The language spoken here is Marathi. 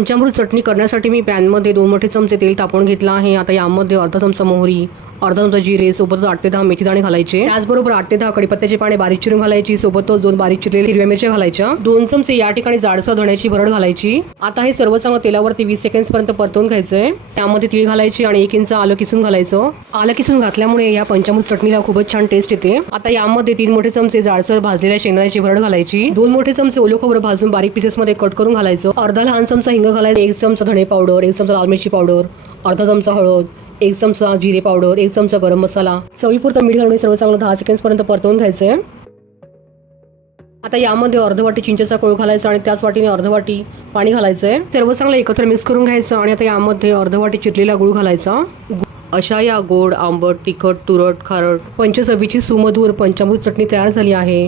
पंचामृत चटणी करण्यासाठी मी पॅनमध्ये 2 मोठे चमचे तेल तापवून घेतलं आहे। आता यामध्ये अर्धा चमचा मोहरी, अर्धा चमचा जिरे, सोबतच 8 ते 10 मेथीदाणे घालायचे। त्याचबरोबर 8 ते 10 कढीपत्त्याचे पाने बारीक चिरून घालायची, सोबतच 2 बारीक चिरलेल्या हिरव्या मिरच्या घालायच्या, 2 चमचे या ठिकाणी जाडसर धण्याची भरड घालायची। आता हे सर्व चांगलं तेलावरती 20 सेकंड पर्यंत परतवून घ्यायचंय। त्यामध्ये तीळ घालायची आणि 1 इंच आलं किसून घालायचं। आलं किसून घातल्यामुळे या पंचामृत चटणीला खूपच छान टेस्ट येते। आता यामध्ये 3 मोठे चमचे जाडसर भाजलेल्या शेंगदाण्याची भरड घालायची, 2 मोठे चमचे ओलं खोबरं भाजून बारीक पीसेस मध्ये कट करून घालायचं, अर्धा लहान चमचा हिंग घालायचं, 1 चमचा धणे पावडर, 1 चमचा लाल मिरची पावडर, अर्धा चमचा हळद, 1 चमचा जिरे पावडर, 1 चमचा गरम मसाला, चवीपुरतं मीठ घालून सर्व चांगलं 10 सेकंड पर्यंत परतवून घ्यायचंय। आता यामध्ये अर्ध वाटी चिंचेचा कोळ घालायचा आणि त्याच वाटीने अर्ध वाटी पाणी घालायचंय। सर्व चांगलं एकत्र मिक्स करून घ्यायचं आणि आता यामध्ये अर्ध वाटी चिरलेला गुळ घालायचा। अशा या गोड, आंबट, तिखट, तुरट, खारट पंचचवीची सुमधुर पंचामृत चटणी तयार झाली आहे।